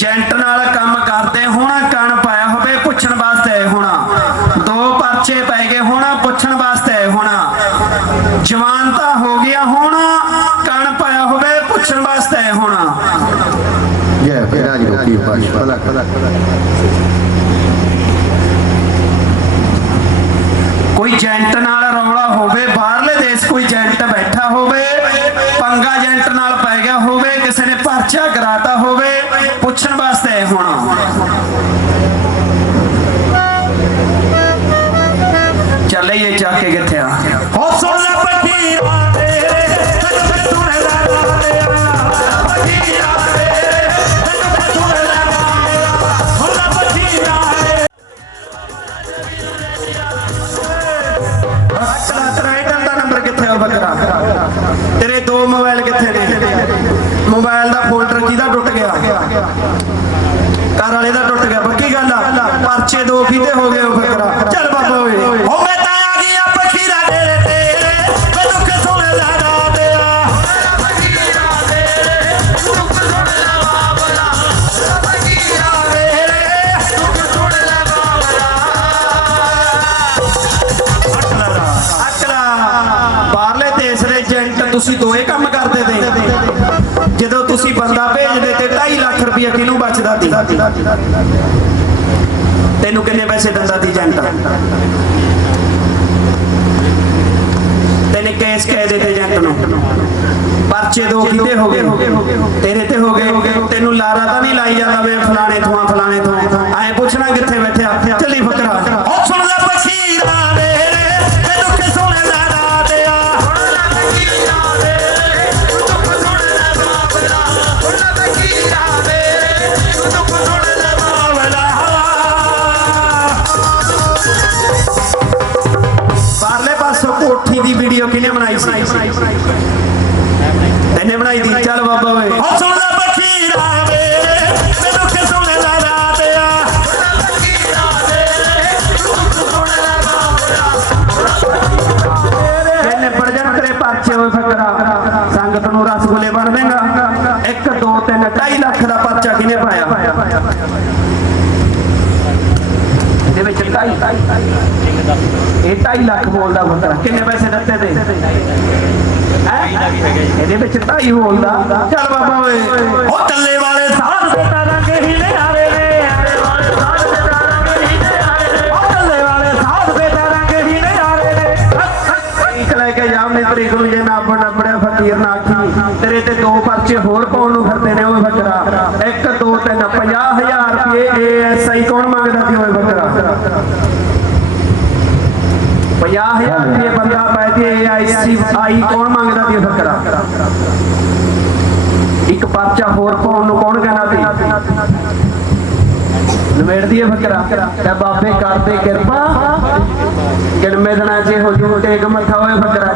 Agent ਨਾਲ ਕੰਮ ਕਰਦੇ ਹੋਣਾ ਕਣ ਪਾਇਆ ਹੋਵੇ ਪੁੱਛਣ ਵਾਸਤੇ ਆਏ ਹੋਣਾ। ਦੋ ਪਰਚੇ ਪੈ ਗਏ ਹੋਣਾ ਪੁੱਛਣ ਵਾਸਤੇ ਆਏ ਹੋਣਾ। ਜਵਾਨ ਤਾਂ ਹੋ ਗਿਆ ਹੋਣਾ ਕਣ ਪਾਇਆ ਹੋਵੇ ਪੁੱਛਣ ਵਾਸਤੇ ਆਏ ਹੋਣਾ। ਜੈ ਫੇਰਾ ਜੀ ਰੋਕੀ ਭਲਾ ਭਲਾ ਕੋਈ ਏਜੰਟ ਨਾਲ ਰੌਲਾ ਹੋਵੇ ਬਾਹਰਲੇ ਦੇਸ਼ ਕੋਈ ਏਜੰਟ ਬੈਠਾ ਹੋਵੇ ਪੰਗਾ ਏਜੰਟ ਨਾਲ ਪੈ ਗਿਆ ਹੋਵੇ ਕਿਸੇ ਨੇ ਪਰਚਾ ਕਰਾਤਾ ਹੋਵੇ ਪੁੱਛਣ ਵਾਸਤੇ ਆਏ ਹੋਣਾ। ਚੱਲੇ ਇਹ ਜਾ ਕੇ ਕਿੱਥੇ ਆ? ਹੋ ਸੁਣ ਲੈ ਪੱਟੀਆਂ ਤੇਰੇ ਦੋ ਮੋਬਾਈਲ ਕਿੱਥੇ ਨੇ? ਮੋਬਾਈਲ ਦਾ ਫੋਲਡਰ ਕਿਹਦਾ ਟੁੱਟ ਗਿਆ? ਘਰ ਵਾਲੇ ਦਾ ਟੁੱਟ ਗਿਆ, ਪੱਕੀ ਗੱਲ ਆ। ਪਰਚੇ ਦੋ ਫੀਤੇ ਹੋ ਗਏ ਉਹ ਬੱਕਰਾ ਚੱਲ ਬਾਬਾ ਓਏ। ਹੋ ਮੈਂ ਤਾਂ ਆ ਗਿਆ ਪੱਖੀਰਾ ਤੇਰੇ ਤੇਰੇ ਮੈਂ ਦੁੱਖ ਸੁਣ ਲੈ ਤੇਰਾ ਪੱਖੀਰਾ ਤੇਰੇ। ਦੁੱਖ ਸੁਣ ਬਾਬਲਾ ਪੱਖੀਰਾ ਤੇਰੇ ਦੁੱਖ ਸੁਣ ਲੈ ਬਾਬਲਾ ਅਕੜਾ ਬਾਹਰਲੇ ਦੇਸ਼ ਦੇ ਏਜੰਟ ਤੁਸੀਂ ਦੋਏ ਕੰਮ ਕਰਦੇ ਤੇ। ਜਦੋਂ ਤੁਸੀਂ ਬੰਦਾ ਰੁਪਇਆ ਕਿਹਨੂੰ ਬਚਦਾ ਸੀ? ਤੈਨੂੰ ਕਿੰਨੇ ਪੈਸੇ ਦਿੰਦਾ ਸੀ ਏਜੰਟ ਤੈਨੇ ਕੇਸ ਕਹਿ ਦੇ ਤੇ ਏਜੰਟ ਨੂੰ। ਪਰਚੇ ਦੋ ਕਿਤੇ ਹੋ ਗਏ। ਤੇਰੇ ਤੇ ਹੋ ਗਏ। ਤੈਨੂੰ ਲਾਰਾ ਤਾਂ ਨਹੀਂ ਲਾਈ ਜਾਂਦਾ ਵੇ ਫਲਾਣੇ ਥੋਂ ਫਲਾਣੇ ਥੋਂ। ਐ ਪੁੱਛਣਾ ਕਿੱਥੇ ਬੈਠਿਆ? ਕਿਹਨੇ ਬਣਾਈ ਸੀ। ਤੈਨੇ ਬਣਾਈ ਦੀ ਚੱਲ ਬਾਬਾ ਓਏ। ਹੋ ਸੁਣ ਲੈ ਪੱਖੀਰਾ ਮੇਰੇ ਤੇ ਦੁੱਖ ਸੁਣ ਲੈ ਦਾ ਤੇਰਾ ਸੁਣ ਲੈ ਪੱਖੀਰਾ ਮੇਰੇ ਦੁੱਖ ਸੁਣ ਲੈ ਬਾਬਲਾ ਤੈਨੇ ਪੜ ਜਾਣ ਤੇਰੇ ਪਰਚੇ ਹੋਏ ਫਕਰਾ। ਸੰਗਤ ਨੂੰ ਰਸਗੁੱਲੇ ਬਣ ਦੇਗਾ। 1 2 3 2.5 ਲੱਖ ਦਾ ਪਰਚਾ ਕਿਹਨੇ ਪਾਇਆ? 2.5 ਇਹ 2.5 ਲੱਖ ਬੋਲਦਾ ਫਕਰਾ ਕਿੰਨੇ ਪੈਸੇ ਦਿੱਤੇ ਤੇ? ਇਹਦੇ ਵਿੱਚ 2.5 ਬੋਲਦਾ। ਚੱਲ ਬਾਬਾ ਓਏ। ਉਹ ਟੱਲੇ ਵਾਲੇ ਸਾਧ ਦੇ ਤਾਂ ਰੰਗ ਹੀ ਨਿਆਰੇ ਨੇ। ਲੈ ਕੇ ਤਰੀਕ ਨੂੰ ਜੇ ਨਾ ਬਣਾ ਬੜਿਆ ਫਕੀਰ ਨਾ ਆਖੀ ਤੇਰੇ ਤੇ ਦੋ ਪਰਚੇ ਹੋਰ ਪਾਉਣ ਨੂੰ ਫਿਰਦੇ ਨੇ ਓਏ ਬੱਕਰਾ 1 2 3 50000 ਰੁਪਏ ਏਐਸਆਈ ਕੌਣ ਮੰਗਦਾ ਸੀ ਓਏ ਬੱਕਰਾ 50000 ਰੁਪਏ ਬੰਦਾ ਪੈ ਤੇ ਏਆਈਸੀ ਆਈ, ਕੌਣ ਮੰਗਦਾ ਸੀ ਬੱਕਰਾ ਇੱਕ ਪਰਚਾ ਹੋਰ ਪਾਉਣ ਨੂੰ ਕੌਣ ਕਹਿੰਦਾ ਸੀ? ਨਵੇੜ ਦੀਏ ਬੱਕਰਾ ਤੇ ਬਾਬੇ ਕਰਦੇ ਕਿਰਪਾ। ਗਿਣਵੇਂ ਦਿਨਾਂ ਚ ਹੋ ਜੂ ਟੇਕ ਮੱਥਾ ਹੋਏ ਬੱਕਰਾ